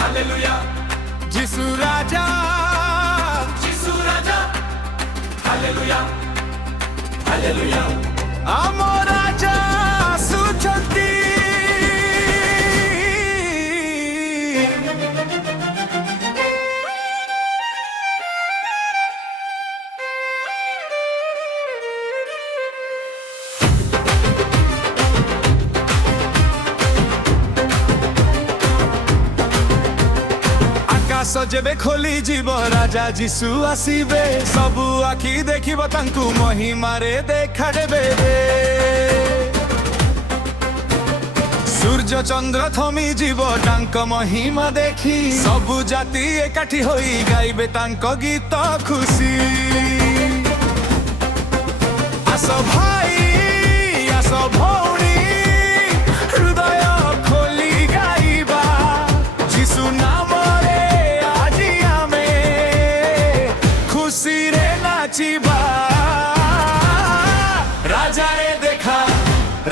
हालेलुया যিশু রাজা যিশু রাজা हालेलुया हालेलुया ଆମ ରାଜା ଆସୁଛନ୍ତି। ଆକାଶ ଯେବେ ଖୋଲି ଯିବ ରାଜା ଯୀଶୁ ଆସିବେ, ସବୁ ଆଖି ଦେଖିବ ତାଙ୍କୁ ମହିମାରେ ଦେଖାଦେବେ। ସୂର୍ଯ୍ୟ ଚନ୍ଦ୍ର ଥମି ଯିବ ତାଙ୍କ ମହିମା ଦେଖି, ସବୁ ଜାତି ଏକାଠି ହୋଇ ଗାଇବେ ତାଙ୍କ ଗୀତ ଖୁସି। ଆସ ଭାଇ ଆସ ଭଉଣୀ, ହୃଦୟ ଖୋଲି ଗାଇବା ଯୀଶୁ ନାମରେ ଆଜି ଆମେ ଖୁସିରେ ନାଚିବା। ରାଜାରେ ଦେଖା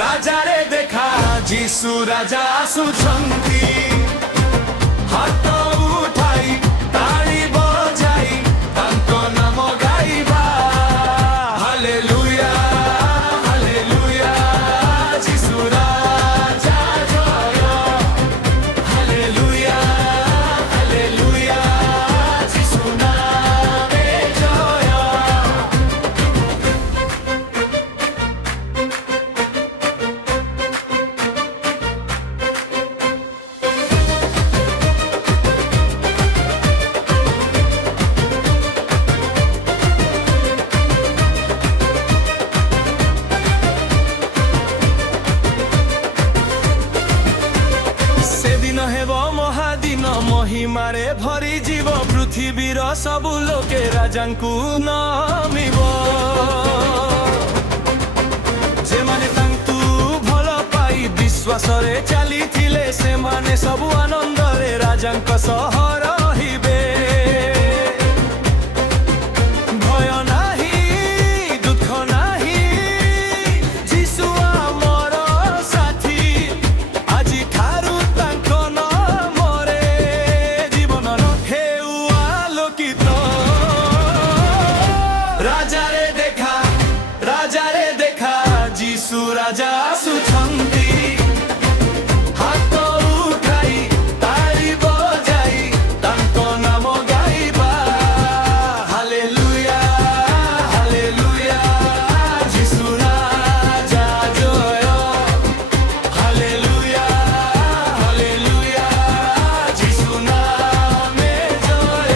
ରାଜାରେ ଦେଖା ଯୀଶୁ ରାଜା ଆସୁଛନ୍ତି। ହାତ ଉଠାଇ ତାଳି ବଜାଇ ତାଙ୍କ ନାମ ଗାଇବା। ହାଲେଲୁୟା ହାଲେଲୁୟା ଯୀଶୁ ରାଜା ଜୟ। ହାଲେଲୁୟା ହାଲେଲୁୟା ଯୀଶୁ ନାମେ ଜୟ। ସେଦିନ ହେବ ମହାଦିନ, ମହିମାରେ ଭରି ଯିବ ପୃଥିବୀର ସବୁ ଲୋକେ ରାଜାଙ୍କୁ ନମିବ। ଯେମାନେ ତାଙ୍କୁ ଭଲ ପାଇ ବିଶ୍ୱାସରେ ଚାଲିଥିଲେ, ସେମାନେ ସବୁ ଆନନ୍ଦରେ ରାଜାଙ୍କ ସହ ରହିବେ। ଭୟ ନାହିଁ ଦୁଃଖ ନାହିଁ, ଯୀଶୁ ଆମର ସାଥୀ। ଆଜିଠାରୁ ତାଙ୍କ ନାମରେ ଜୀବନର ହେଉ ଆଲୋକିତ। ରାଜାରେ ଦେଖା ଯୀଶୁ ରାଜା ଆସୁଛନ୍ତି। ହାତ ଉଠାଇ ତାଳି ବଜାଇ ତାଙ୍କ ନାମ ଗାଇବା। ହାଲେଲୁୟା ହାଲେଲୁୟା ଯୀଶୁ ରାଜା ଜୟ। ହାଲେଲୁୟା ହାଲେଲୁୟା ଯୀଶୁ ନାମେ ଜୟ।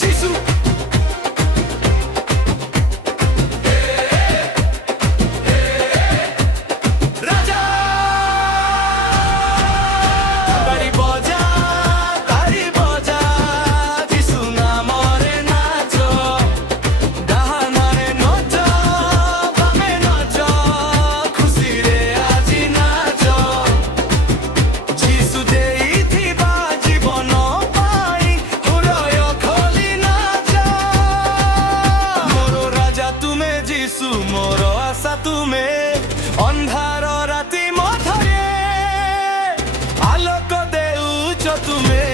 ଯୀଶୁ ରାଜା। ତାଳି ବଜା ଯୀଶୁ ନାମରେ ନାଚ। ଡାହାଣରେ ନାଚ ବାମେ ନାଚ, ଖୁସିରେ ଆଜି ନାଚ। ଯୀଶୁ ଦେଇଥିବା ଜୀବନ ପାଇଁ ହୃଦୟ ଖୋଲି ନାଚ। ମୋର ରାଜା ତୁମେ ଯୀଶୁ, ମୋର ଆଶା ତୁମେ। ଅନ୍ଧାର ରାତି ମଧ୍ୟରେ ଆଲୋକ ଦେଉଛ ତୁମେ।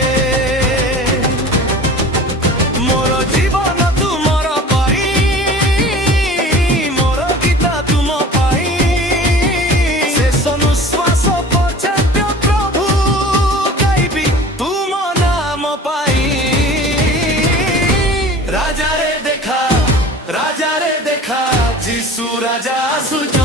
ମୋର ଜୀବନ ତୁମର ପାଇଁ, ମୋର ଗୀତ ତୁମ ପାଇଁ। ଶେଷ ନିଶ୍ୱାସ ପର୍ଯ୍ୟନ୍ତ ପ୍ରଭୁ ଗାଇବି ତୁମ ନାମ ପାଇଁ। ରାଜାରେ ଦେଖା ଯୀଶୁ ରାଜା ଆସୁଛନ୍ତି।